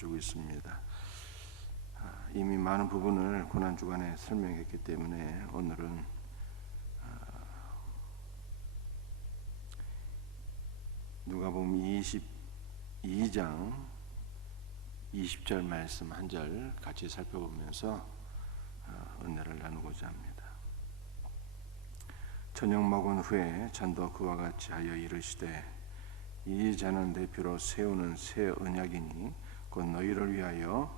주고 있습니다. 이미 많은 부분을 고난주간에 설명했기 때문에 오늘은 누가복음 22장 20절 말씀 한 절 같이 살펴보면서 은혜를 나누고자 합니다. 저녁 먹은 후에 전도 그와 같이 하여 이르시되 이 잔은 대표로 세우는 새 언약이니 곧 너희를 위하여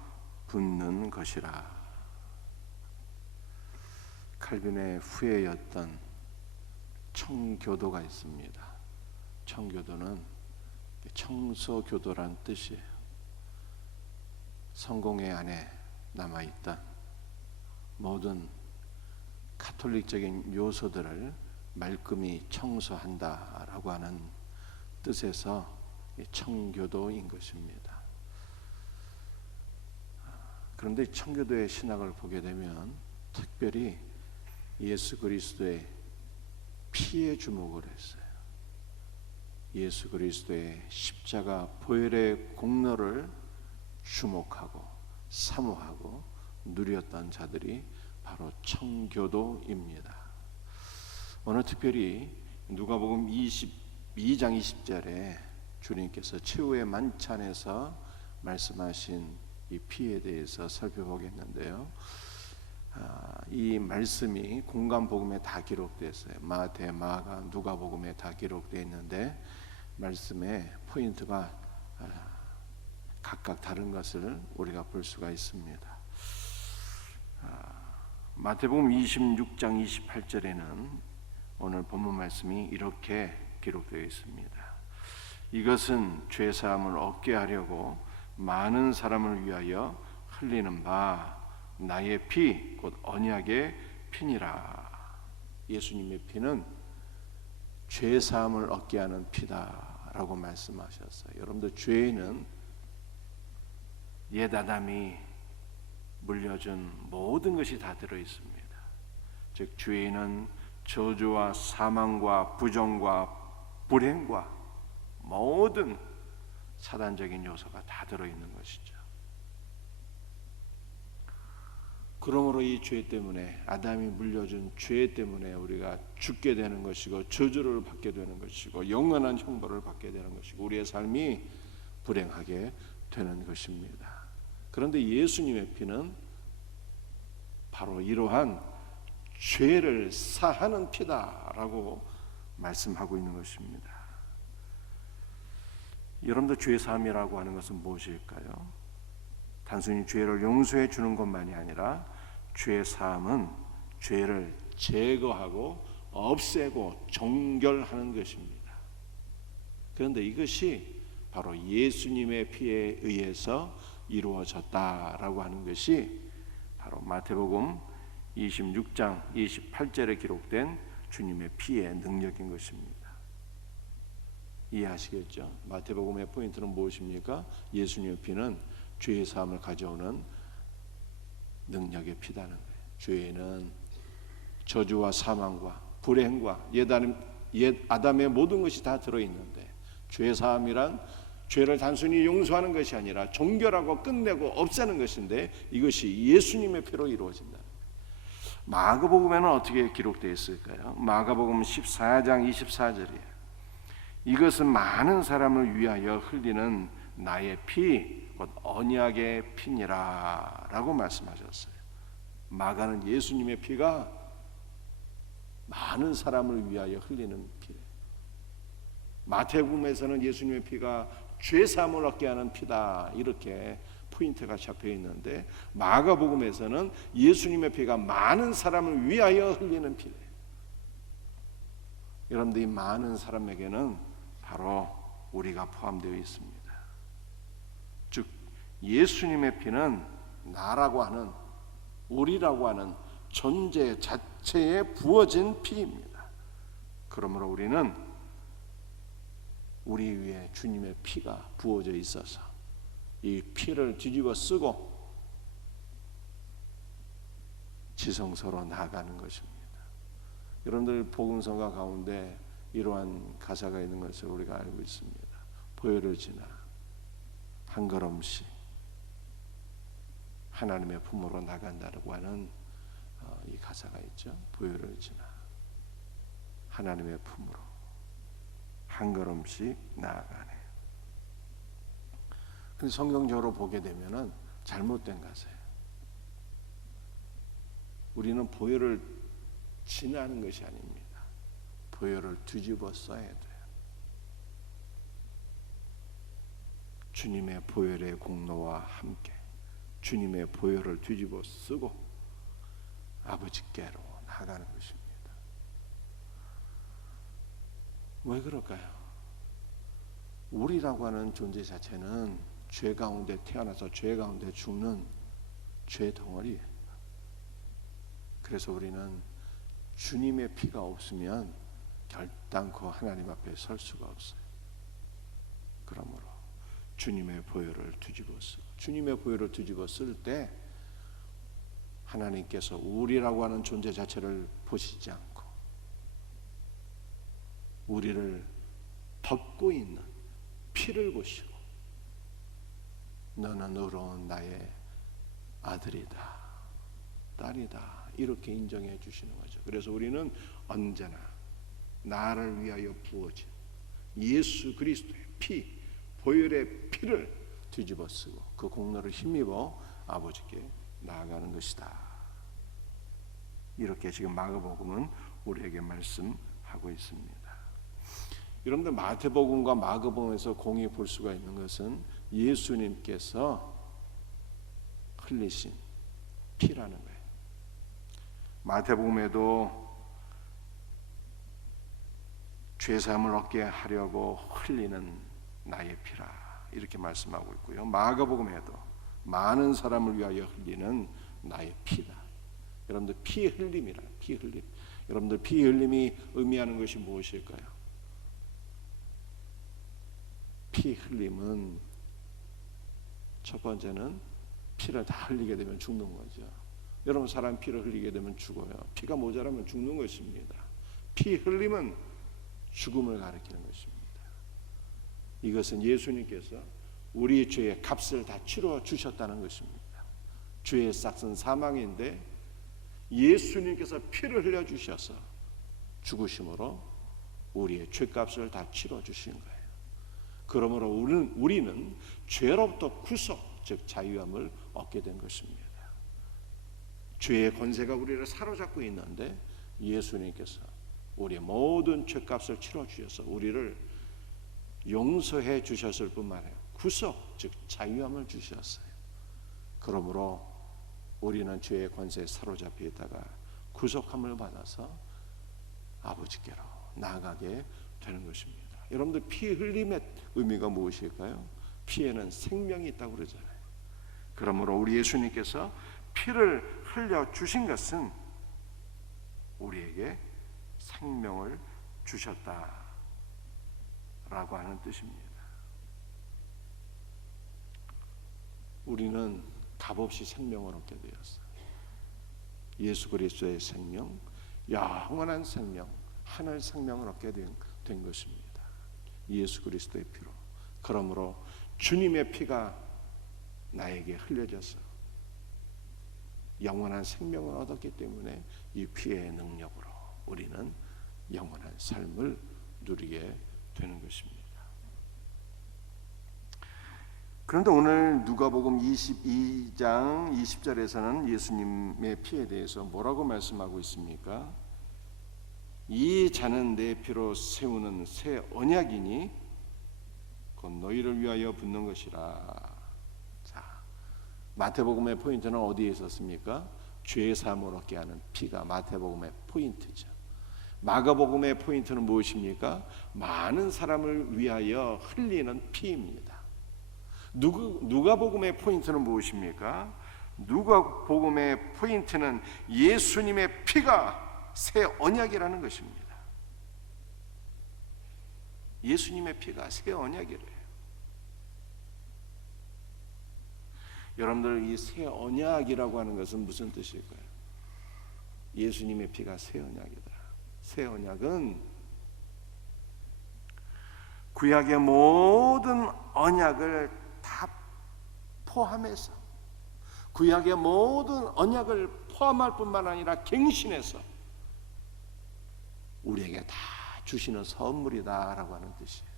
붓는 것이라. 칼빈의 후예였던 청교도가 있습니다. 청교도는 청소교도란 뜻이에요. 성공회 안에 남아있던 모든 가톨릭적인 요소들을 말끔히 청소한다라고 하는 뜻에서 청교도인 것입니다. 그런데 청교도의 신학을 보게 되면 특별히 예수 그리스도의 피에 주목을 했어요. 예수 그리스도의 십자가 보혈의 공로를 주목하고 사모하고 누렸던 자들이 바로 청교도입니다. 오늘 특별히 누가복음 22장 20절에 주님께서 최후의 만찬에서 말씀하신 이 피에 대해서 살펴보겠는데요. 이 말씀이 공간복음에 다 기록되어 있어요. 마태, 마가, 누가복음에 다 기록되어 있는데 말씀의 포인트가 각각 다른 것을 우리가 볼 수가 있습니다. 마태복음 26장 28절에는 오늘 본문 말씀이 이렇게 기록되어 있습니다. 이것은 죄사함을 얻게 하려고 많은 사람을 위하여 흘리는 바 나의 피 곧 언약의 피니라. 예수님의 피는 죄사함을 얻게 하는 피다라고 말씀하셨어요. 여러분들, 죄에는 옛 아담이 물려준 모든 것이 다 들어 있습니다. 즉 죄에는 저주와 사망과 부정과 불행과 모든 사단적인 요소가 다 들어 있는 것이죠. 그러므로 이 죄 때문에, 아담이 물려준 죄 때문에 우리가 죽게 되는 것이고 저주를 받게 되는 것이고 영원한 형벌을 받게 되는 것이고 우리의 삶이 불행하게 되는 것입니다. 그런데 예수님의 피는 바로 이러한 죄를 사하는 피다라고 말씀하고 있는 것입니다. 여러분들, 죄 사함이라고 하는 것은 무엇일까요? 단순히 죄를 용서해 주는 것만이 아니라 죄 사함은 죄를 제거하고 없애고 정결하는 것입니다. 그런데 이것이 바로 예수님의 피에 의해서 이루어졌다라고 하는 것이 바로 마태복음 26장 28절에 기록된 주님의 피의 능력인 것입니다. 이해하시겠죠? 마태복음의 포인트는 무엇입니까? 예수님의 피는 죄의 사함을 가져오는 능력의 피다는 거예요. 죄에는 저주와 사망과 불행과 옛 아담의 모든 것이 다 들어있는데 죄의 사함이란 죄를 단순히 용서하는 것이 아니라 종결하고 끝내고 없애는 것인데 이것이 예수님의 피로 이루어진다. 마가복음에는 어떻게 기록되어 있을까요? 마가복음 14장 24절이에요. 이것은 많은 사람을 위하여 흘리는 나의 피 곧 언약의 피니라 라고 말씀하셨어요. 마가는 예수님의 피가 많은 사람을 위하여 흘리는 피예요. 마태복음에서는 예수님의 피가 죄사함을 얻게 하는 피다 이렇게 포인트가 잡혀 있는데 마가복음에서는 예수님의 피가 많은 사람을 위하여 흘리는 피예요. 여러분들, 이 많은 사람에게는 바로 우리가 포함되어 있습니다. 즉 예수님의 피는 나라고 하는, 우리라고 하는 존재 자체에 부어진 피입니다. 그러므로 우리는 우리 위에 주님의 피가 부어져 있어서 이 피를 뒤집어 쓰고 지성소로 나아가는 것입니다. 여러분들, 복음성가 가운데 이러한 가사가 있는 것을 우리가 알고 있습니다. 보혈을 지나 한 걸음씩 하나님의 품으로 나간다고 하는 이 가사가 있죠. 보혈을 지나 하나님의 품으로 한 걸음씩 나아가네. 근데 성경적으로 보게 되면은 잘못된 가사예요. 우리는 보혈을 지나는 것이 아닙니다. 보혈을 뒤집어 써야 돼요. 주님의 보혈의 공로와 함께 주님의 보혈을 뒤집어 쓰고 아버지께로 나가는 것입니다. 왜 그럴까요? 우리라고 하는 존재 자체는 죄 가운데 태어나서 죄 가운데 죽는 죄 덩어리예요. 그래서 우리는 주님의 피가 없으면 결단코 하나님 앞에 설 수가 없어요. 그러므로 주님의 보혈을 뒤집어 쓰고 주님의 보혈을 뒤집어 쓸 때 하나님께서 우리라고 하는 존재 자체를 보시지 않고 우리를 덮고 있는 피를 보시고 너는 의로운 나의 아들이다, 딸이다 이렇게 인정해 주시는 거죠. 그래서 우리는 언제나 나를 위하여 부어진 예수 그리스도의 피, 보혈의 피를 뒤집어 쓰고 그 공로를 힘입어 아버지께 나아가는 것이다. 이렇게 지금 마가복음은 우리에게 말씀하고 있습니다. 여러분들 마태복음과 마가복음에서 공히 볼 수가 있는 것은 예수님께서 흘리신 피라는 거예요. 마태복음에도 죄사함을 얻게 하려고 흘리는 나의 피라 이렇게 말씀하고 있고요. 마가복음에도 많은 사람을 위하여 흘리는 나의 피다. 여러분들 피 흘림이라 피 흘림. 여러분들 피 흘림이 의미하는 것이 무엇일까요? 피 흘림은 첫 번째는 피를 다 흘리게 되면 죽는 거죠. 여러분 사람 피를 흘리게 되면 죽어요. 피가 모자라면 죽는 것입니다. 피 흘림은 죽음을 가리키는 것입니다. 이것은 예수님께서 우리 죄의 값을 다 치러 주셨다는 것입니다. 죄의 싹은 사망인데 예수님께서 피를 흘려 주셔서 죽으심으로 우리의 죄값을 다 치러 주신 거예요. 그러므로 우리는 죄로부터 구속, 즉 자유함을 얻게 된 것입니다. 죄의 권세가 우리를 사로잡고 있는데 예수님께서 우리의 모든 죄값을 치러 주셔서 우리를 용서해 주셨을 뿐만 아니라 구속, 즉 자유함을 주셨어요. 그러므로 우리는 죄의 권세에 사로잡혀 있다가 구속함을 받아서 아버지께로 나아가게 되는 것입니다. 여러분들 피 흘림의 의미가 무엇일까요? 피에는 생명이 있다고 그러잖아요. 그러므로 우리 예수님께서 피를 흘려 주신 것은 우리에게 생명을 주셨다라고 하는 뜻입니다. 우리는 값없이 생명을 얻게 되었어요. 예수 그리스도의 생명, 영원한 생명, 하늘 생명을 얻게 된 것입니다. 예수 그리스도의 피로. 그러므로 주님의 피가 나에게 흘려져서 영원한 생명을 얻었기 때문에 이 피의 능력으로 우리는 영원한 삶을 누리게 되는 것입니다. 그런데 오늘 누가복음 22장 20절에서는 예수님의 피에 대해서 뭐라고 말씀하고 있습니까? 이 잔은 내 피로 세우는 새 언약이니 곧 너희를 위하여 붓는 것이라. 자, 마태복음의 포인트는 어디에 있었습니까? 죄 사함을 얻게 하는 피가 마태복음의 포인트죠. 마가복음의 포인트는 무엇입니까? 많은 사람을 위하여 흘리는 피입니다. 누가복음의 포인트는 무엇입니까? 누가복음의 포인트는 예수님의 피가 새 언약이라는 것입니다. 예수님의 피가 새 언약이래요. 여러분들 이 새 언약이라고 하는 것은 무슨 뜻일까요? 예수님의 피가 새 언약이다. 새 언약은 구약의 모든 언약을 다 포함해서 구약의 모든 언약을 포함할 뿐만 아니라 갱신해서 우리에게 다 주시는 선물이다라고 하는 뜻이에요.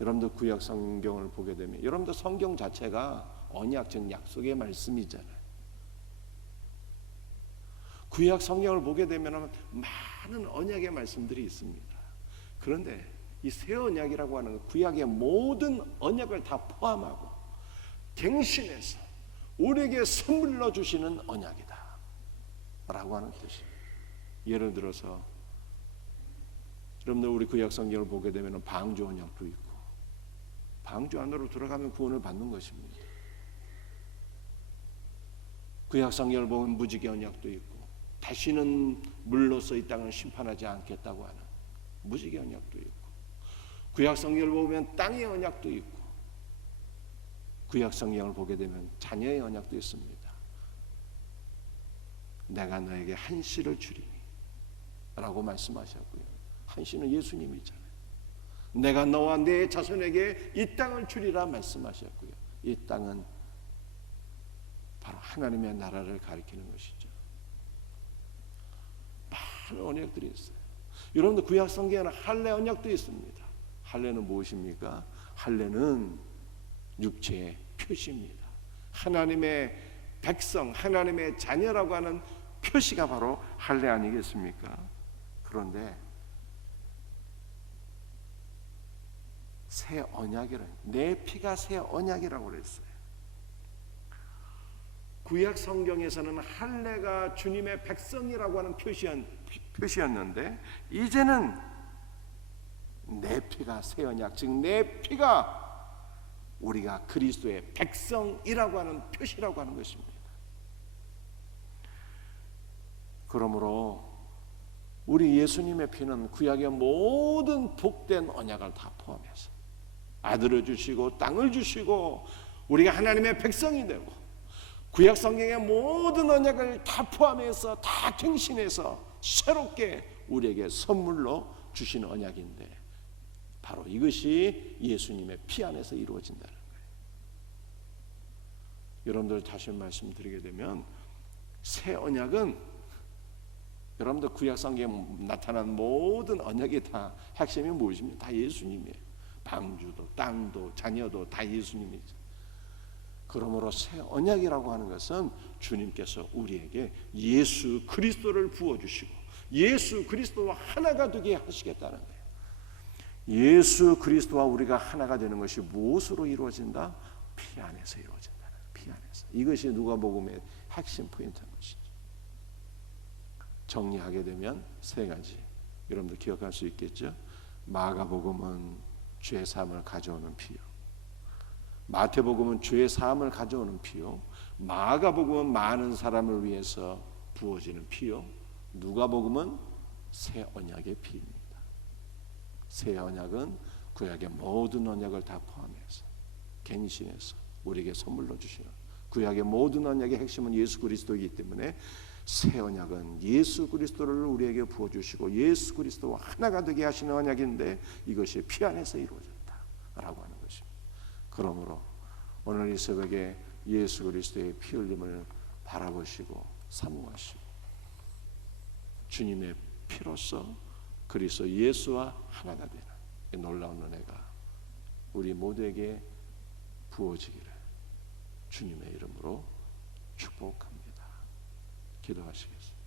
여러분들 구약 성경을 보게 되면 여러분들 성경 자체가 언약, 즉 약속의 말씀이잖아요. 구약 성경을 보게 되면 많은 언약의 말씀들이 있습니다. 그런데 이 새 언약이라고 하는 구약의 모든 언약을 다 포함하고 갱신해서 우리에게 선물로 주시는 언약이다 라고 하는 뜻입니다. 예를 들어서 여러분들 우리 구약 성경을 보게 되면 방주 언약도 있고, 방주 안으로 들어가면 구원을 받는 것입니다. 구약 성경을 보면 무지개 언약도 있고, 다시는 물로서 이 땅을 심판하지 않겠다고 하는 무지개 언약도 있고, 구약 성경을 보면 땅의 언약도 있고, 구약 성경을 보게 되면 자녀의 언약도 있습니다. 내가 너에게 한 씨를 주리니 라고 말씀하셨고요. 한 씨는 예수님이잖아요. 내가 너와 내 자손에게 이 땅을 주리라 말씀하셨고요. 이 땅은 바로 하나님의 나라를 가리키는 것이죠. 많은 언약들이 있어요. 여러분들 구약 성경에는 할례 언약도 있습니다. 할례는 무엇입니까? 할례는 육체의 표시입니다. 하나님의 백성, 하나님의 자녀라고 하는 표시가 바로 할례 아니겠습니까? 그런데 새 언약이라, 내 피가 새 언약이라고 그랬어요. 구약 성경에서는 할례가 주님의 백성이라고 하는 표시였는데, 이제는 내 피가 새 언약, 즉 내 피가 우리가 그리스도의 백성이라고 하는 표시라고 하는 것입니다. 그러므로 우리 예수님의 피는 구약의 모든 복된 언약을 다 포함해서 아들을 주시고 땅을 주시고 우리가 하나님의 백성이 되고 구약 성경의 모든 언약을 다 포함해서 다 갱신해서 새롭게 우리에게 선물로 주시는 언약인데, 바로 이것이 예수님의 피 안에서 이루어진다는 거예요. 여러분들 다시 말씀드리게 되면 새 언약은 여러분들 구약 성경에 나타난 모든 언약이 다 핵심이 무엇입니까? 다 예수님이에요. 방주도 땅도 자녀도 다 예수님이죠. 그러므로 새 언약이라고 하는 것은 주님께서 우리에게 예수 그리스도를 부어주시고 예수 그리스도와 하나가 되게 하시겠다는 거예요. 예수 그리스도와 우리가 하나가 되는 것이 무엇으로 이루어진다? 피 안에서 이루어진다는 거예요. 피 안에서. 이것이 누가복음의 핵심 포인트인 것이죠. 정리하게 되면 세 가지 여러분들 기억할 수 있겠죠? 마가복음은 죄 사함을 가져오는 피요, 마태복음은 죄 사함을 가져오는 피요, 마가복음은 많은 사람을 위해서 부어지는 피요, 누가복음은 새 언약의 피입니다. 새 언약은 구약의 모든 언약을 다 포함해서 갱신해서 우리에게 선물로 주시는, 구약의 모든 언약의 핵심은 예수 그리스도이기 때문에 새 언약은 예수 그리스도를 우리에게 부어주시고 예수 그리스도와 하나가 되게 하시는 언약인데, 이것이 피 안에서 이루어졌다라고 하는 것입니다. 그러므로 오늘 이 새벽에 예수 그리스도의 피 흘림을 바라보시고 사모하시고 주님의 피로서 그리스도 예수와 하나가 되는 이 놀라운 은혜가 우리 모두에게 부어지기를 주님의 이름으로 축복합니다. 기도하시겠습니다.